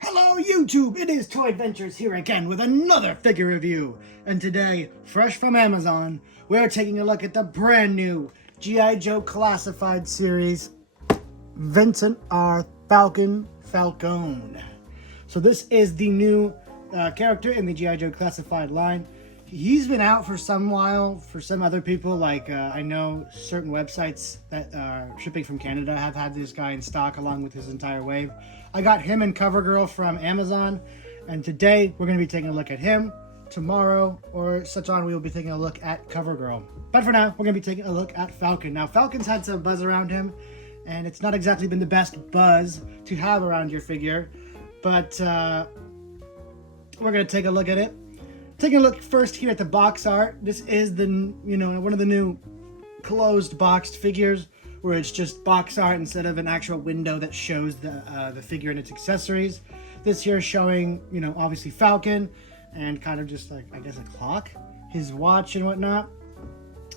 Hello YouTube, it is Toy Adventures here again with another figure review. And today, fresh from Amazon, we're taking a look at the brand new G.I. Joe Classified Series Vincent R. Falcon. So this is the new character in the G.I. Joe Classified line. He's been out for some while. For some other people, like I know certain websites that are shipping from Canada have had this guy in stock along with his entire wave. I got him and CoverGirl from Amazon, and today we're going to be taking a look at him. Tomorrow or such on, we will be taking a look at CoverGirl. But for now, we're going to be taking a look at Falcon. Now, Falcon's had some buzz around him, and it's not exactly been the best buzz to have around your figure, but we're going to take a look at it. Taking a look first here at the box art. This is the, one of the new closed boxed figures where it's just box art instead of an actual window that shows the figure and its accessories. This here is showing, obviously Falcon and kind of just like, I guess, a clock, his watch and whatnot.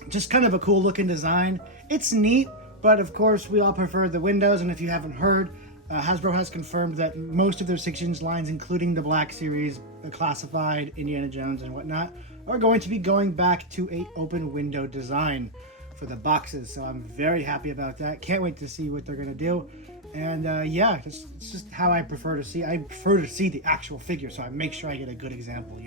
Just kind of a cool looking design. It's neat, but of course we all prefer the windows, and if you haven't heard, Hasbro has confirmed that most of their 6-inch lines, including the Black Series, the Classified, Indiana Jones, and whatnot, are going to be going back to an open window design for the boxes. So I'm very happy about that. Can't wait to see what they're going to do. And yeah, it's just how I prefer to see. I prefer to see the actual figure, so I make sure I get a good example,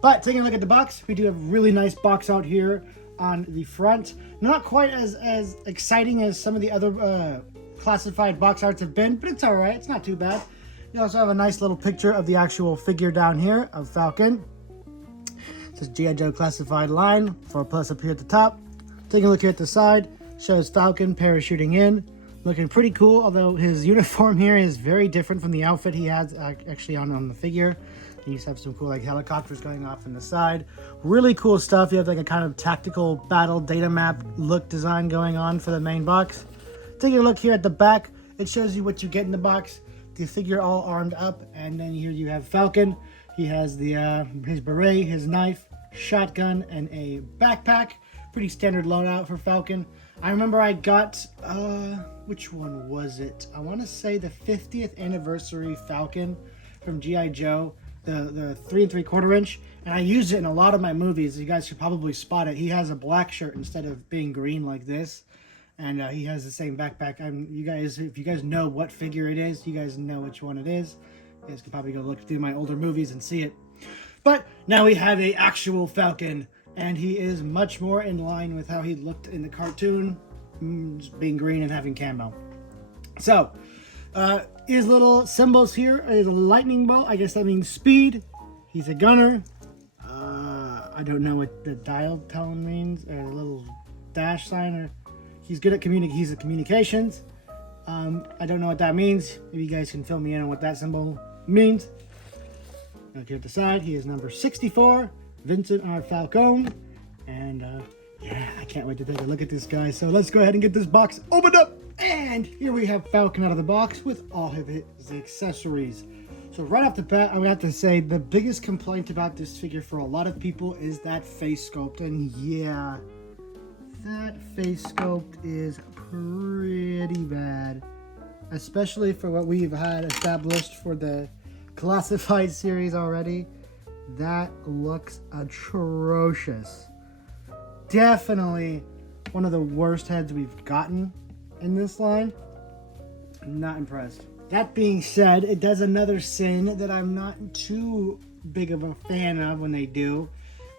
But taking a look at the box, we do have a really nice box out here on the front. Not quite as exciting as some of the other Classified box arts have been, but it's all right. It's not too bad. You also have a nice little picture of the actual figure down here of Falcon. It says G.I. Joe Classified line for a plus up here at the top. Taking a look here at the side, shows Falcon parachuting in. Looking pretty cool, although his uniform here is very different from the outfit he has actually on the figure. You just have some cool like helicopters going off in the side. Really cool stuff. You have like a kind of tactical battle data map look design going on for the main box. Taking a look here at the back, it shows you what you get in the box. The figure all armed up, and then here you have Falcon. He has the his beret, his knife, shotgun, and a backpack. Pretty standard loadout for Falcon. I remember I got, which one was it? I want to say the 50th anniversary Falcon from G.I. Joe, the 3 3/4 inch, and I used it in a lot of my movies. You guys should probably spot it. He has a black shirt instead of being green like this. And he has the same backpack. If you guys know what figure it is, you guys know which one it is. You guys can probably go look through my older movies and see it. But now we have a actual Falcon, and he is much more in line with how he looked in the cartoon, just being green and having camo. So, his little symbols here is a lightning bolt. I guess that means speed. He's a gunner. I don't know what the dial tone means, or the little dash sign, or he's good at he's at communications. I don't know what that means. Maybe you guys can fill me in on what that symbol means. Look here at the side, he is number 64, Vincent R. Falcon. And yeah, I can't wait to take a look at this guy. So let's go ahead and get this box opened up. And here we have Falcon out of the box with all of his accessories. So right off the bat, I would have to say the biggest complaint about this figure for a lot of people is that face sculpt. And yeah, that face sculpt is pretty bad, especially for what we've had established for the Classified series already. That looks atrocious. Definitely one of the worst heads we've gotten in this line. I'm not impressed. That being said, it does another sin that I'm not too big of a fan of when they do,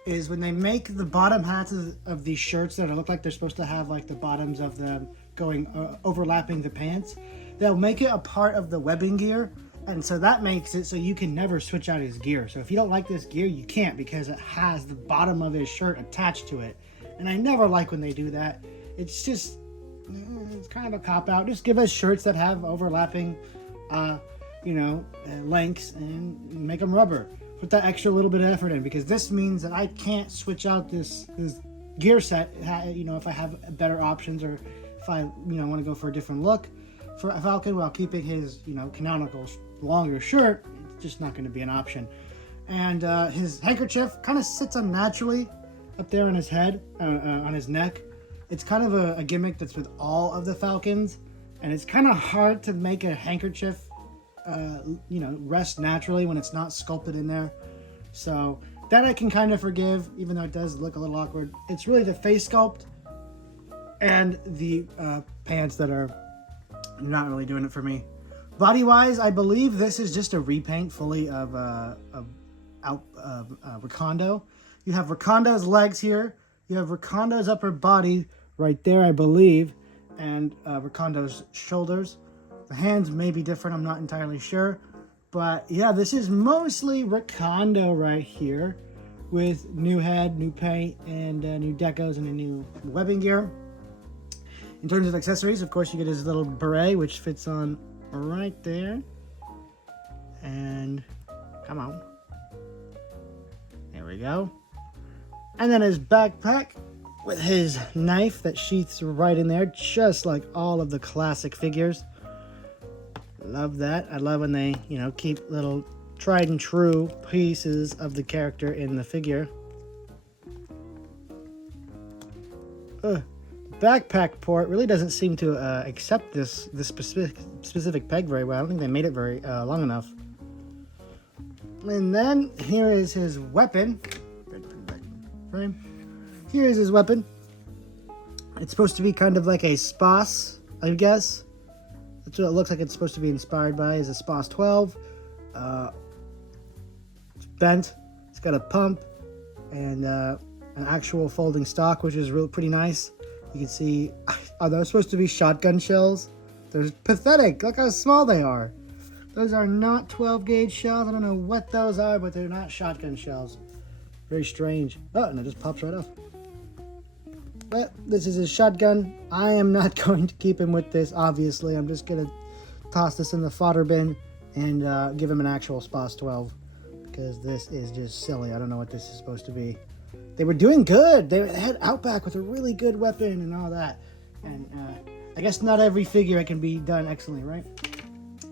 is when they make the bottom halves of these shirts that look like they're supposed to have like the bottoms of them going overlapping the pants, they'll make it a part of the webbing gear, and so that makes it so you can never switch out his gear. So if you don't like this gear, you can't, because it has the bottom of his shirt attached to it, and I never like when they do that. It's just, it's kind of a cop-out. Just give us shirts that have overlapping lengths and make them rubber. Put that extra little bit of effort in, because this means that I can't switch out this gear set, if I have better options, or if I, want to go for a different look for Falcon while keeping his, canonical longer shirt. It's just not going to be an option. And his handkerchief kind of sits unnaturally up there on his head, on his neck. It's kind of a gimmick that's with all of the Falcons, and it's kind of hard to make a handkerchief you know, rest naturally when it's not sculpted in there. So that I can kind of forgive, even though it does look a little awkward. It's really the face sculpt and the pants that are not really doing it for me. Body-wise, I believe this is just a repaint fully of Recondo. You have Recondo's legs here. You have Recondo's upper body right there, I believe, and Recondo's shoulders. The hands may be different, I'm not entirely sure. But yeah, this is mostly Recondo right here with new head, new paint, and new decos and a new webbing gear. In terms of accessories, of course, you get his little beret, which fits on right there. And come on. There we go. And then his backpack with his knife that sheaths right in there, just like all of the classic figures. Love that. I love when they, you know, keep little tried and true pieces of the character in the figure. Backpack port really doesn't seem to accept this specific peg very well. I don't think they made it very long enough. And then here is his weapon. Here is his weapon. It's supposed to be kind of like a Spas, I guess. That's what it looks like it's supposed to be inspired by, is a Spas 12. It's bent. It's got a pump and an actual folding stock, which is real pretty nice. You can see, are those supposed to be shotgun shells? They're pathetic. Look how small they are. Those are not 12 gauge shells. I don't know what those are, but they're not shotgun shells. Very strange. Oh, and it just pops right off. But this is his shotgun. I am not going to keep him with this, obviously. I'm just going to toss this in the fodder bin and give him an actual Spas 12. Because this is just silly. I don't know what this is supposed to be. They were doing good. They had Outback with a really good weapon and all that. And I guess not every figure can be done excellently, right?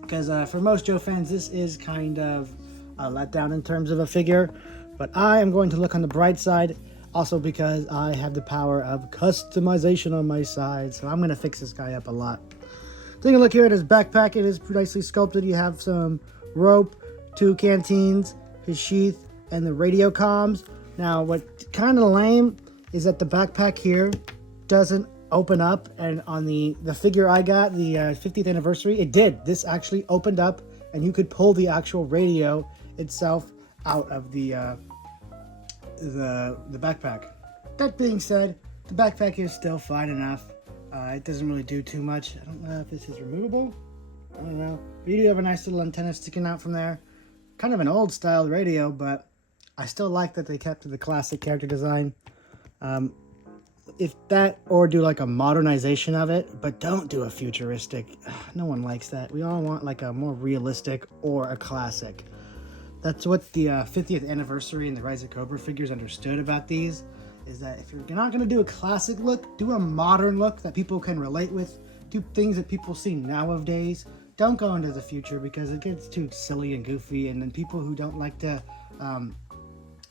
Because for most Joe fans, this is kind of a letdown in terms of a figure. But I am going to look on the bright side, also because I have the power of customization on my side. So I'm going to fix this guy up a lot. Taking a look here at his backpack, it is nicely sculpted. You have some rope, 2 canteens, his sheath, and the radio comms. Now, what kind of lame is that the backpack here doesn't open up, and on the figure I got, the 50th anniversary, it did. This actually opened up, and you could pull the actual radio itself out of the backpack. That being said, the backpack is still fine enough. It doesn't really do too much. I don't know if this is removable. I don't know. But you do have a nice little antenna sticking out from there. Kind of an old style radio, but I still like that they kept the classic character design. If that, or do like a modernization of it, but don't do a futuristic. No one likes that. We all want like a more realistic or a classic. That's what the 50th anniversary and the Rise of Cobra figures understood about these, is that if you're not going to do a classic look, do a modern look that people can relate with. Do things that people see nowadays. Don't go into the future because it gets too silly and goofy, and then people who don't like to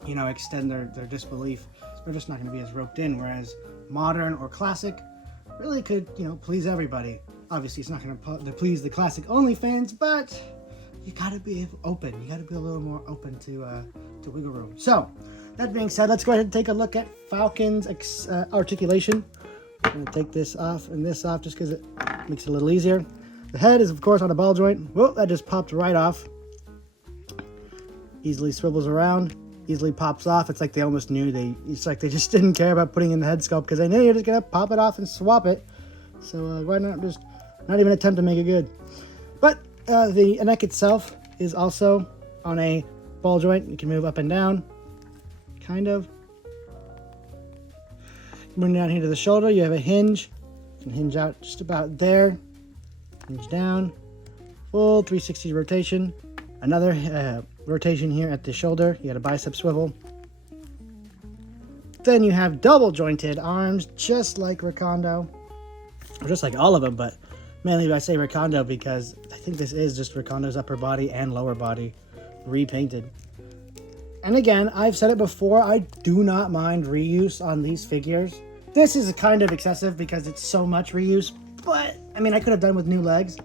you know, extend their disbelief, they're just not going to be as roped in, whereas modern or classic really could, you know, please everybody. Obviously, it's not going to please the classic only fans, but you got to be open. You got to be a little more open to wiggle room. So, that being said, let's go ahead and take a look at Falcon's articulation. I'm going to take this off and this off just because it makes it a little easier. The head is, of course, on a ball joint. Whoa, that just popped right off. Easily swivels around. Easily pops off. It's like they almost knew it's like they just didn't care about putting in the head sculpt because they knew you're just gonna pop it off and swap it. So why not just not even attempt to make it good? But the neck itself is also on a ball joint. You can move up and down, kind of. Moving down here to the shoulder, you have a hinge. You can hinge out just about there. Hinge down. Full 360 rotation. Another rotation here at the shoulder. You got a bicep swivel. Then you have double jointed arms, just like Recondo, or just like all of them, but mainly I say Recondo because I think this is just Recondo's upper body and lower body repainted. And again, I've said it before, I do not mind reuse on these figures. This is kind of excessive because it's so much reuse, but I mean, I could have done with new legs.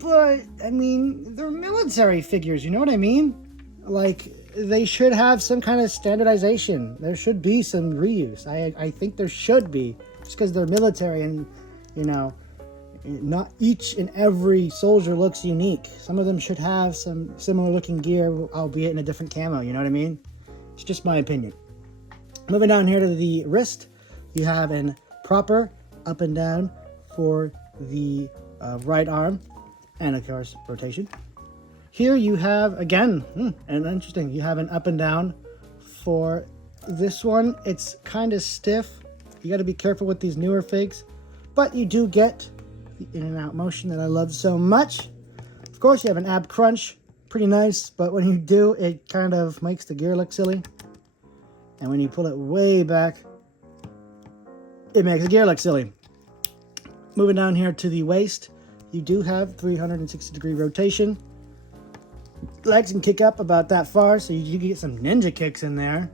but I mean, they're military figures, you know what I mean? Like, they should have some kind of standardization. There should be some reuse. I think there should be, just because they're military and, you know, not each and every soldier looks unique. Some of them should have some similar looking gear, albeit in a different camo, you know what I mean? It's just my opinion. Moving down here to the wrist, you have an proper up and down for the right arm, and of course, rotation. Here you have, again, and interesting, you have an up and down for this one. It's kind of stiff. You got to be careful with these newer figs, but you do get the in and out motion that I love so much. Of course, you have an ab crunch, pretty nice, but when you do, it kind of makes the gear look silly. And when you pull it way back, it makes the gear look silly. Moving down here to the waist, you do have 360-degree rotation. Legs can kick up about that far, so you get some ninja kicks in there.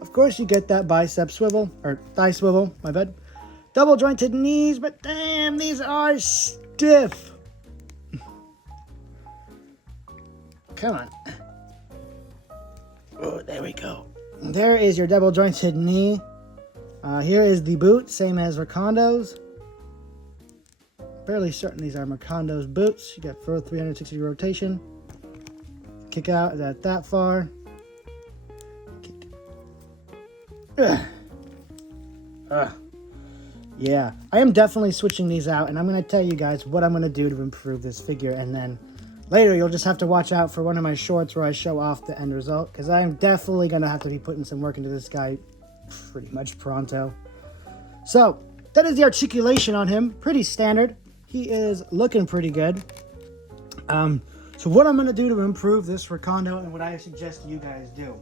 Of course, you get that bicep swivel, or thigh swivel, my bad. Double jointed knees, but damn, these are stiff. Come on. Oh, there we go. There is your double jointed knee. Here is the boot, same as Rakondo's. Fairly certain these are Rakondo's boots. You got 360 rotation. Kick out that far. Yeah, I am definitely switching these out, and I'm going to tell you guys what I'm going to do to improve this figure, and then later you'll just have to watch out for one of my shorts where I show off the end result, because I am definitely going to have to be putting some work into this guy pretty much pronto. So, that is the articulation on him. Pretty standard. He is looking pretty good. So what I'm going to do to improve this Rakondo and what I suggest you guys do.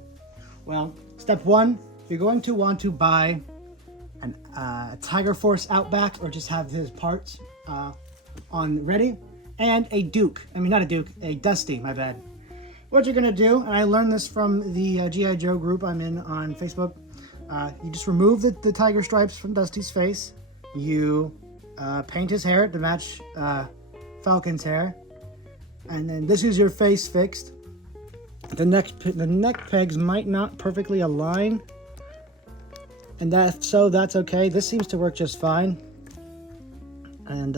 Well, step one, you're going to want to buy a Tiger Force Outback, or just have his parts on ready, and a Duke. I mean, not a Duke, a Dusty, my bad. What you're going to do, and I learned this from the G.I. Joe group I'm in on Facebook, you just remove the tiger stripes from Dusty's face. You paint his hair to match Falcon's hair. And then this is your face fixed. The neck pegs might not perfectly align, and that's okay. This seems to work just fine. And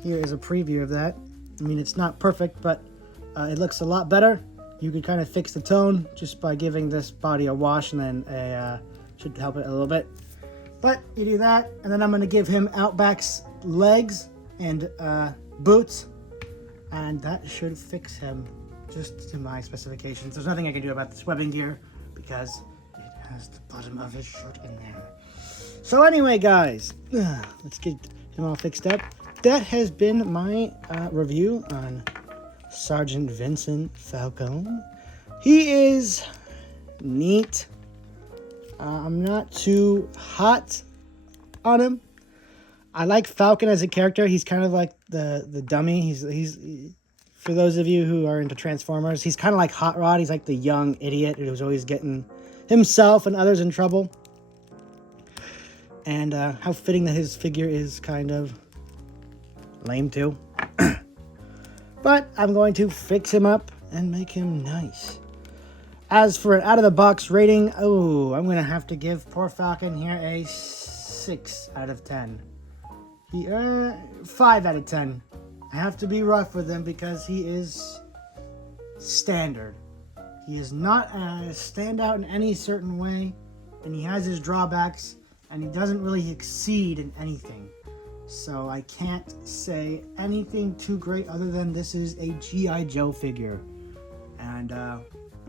here is a preview of that. I mean, it's not perfect, but it looks a lot better. You can kind of fix the tone just by giving this body a wash, and then should help it a little bit. But you do that, and then I'm going to give him Outback's legs and boots. And that should fix him just to my specifications. There's nothing I can do about this webbing gear because it has the bottom of his shirt in there. So anyway, guys, let's get him all fixed up. That has been my review on Sergeant Vincent Falcon. He is neat. I'm not too hot on him. I like Falcon as a character. He's kind of like the dummy. He's for those of you who are into Transformers, he's kind of like Hot Rod. He's like the young idiot who's always getting himself and others in trouble. And how fitting that his figure is kind of lame too. But I'm going to fix him up and make him nice. As for an out-of-the-box rating, I'm going to have to give poor Falcon here a 6 out of 10. 5 out of 10. I have to be rough with him because he is standard. He is not a standout in any certain way, and he has his drawbacks, and he doesn't really exceed in anything. So I can't say anything too great other than this is a G.I. Joe figure. And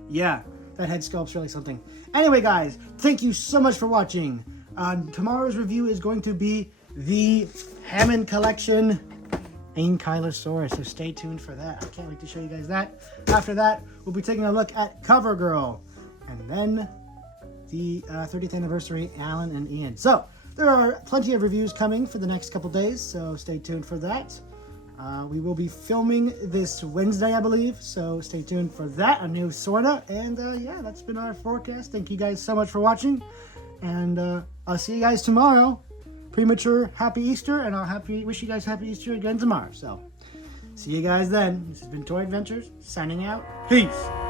yeah, that head sculpt's really something. Anyway, guys, thank you so much for watching. Tomorrow's review is going to be the Hammond Collection Ankylosaurus, so stay tuned for that. I can't wait to show you guys that. After that, we'll be taking a look at CoverGirl, and then the 30th anniversary Alan and Ian. So there are plenty of reviews coming for the next couple days, so stay tuned for that. We will be filming this Wednesday, I believe, so stay tuned for that, a new sorta. And yeah, that's been our forecast. Thank you guys so much for watching, and I'll see you guys tomorrow. Premature Happy Easter, and I'll wish you guys Happy Easter again tomorrow. So See you guys then. This has been Toy Adventures, signing out. Peace!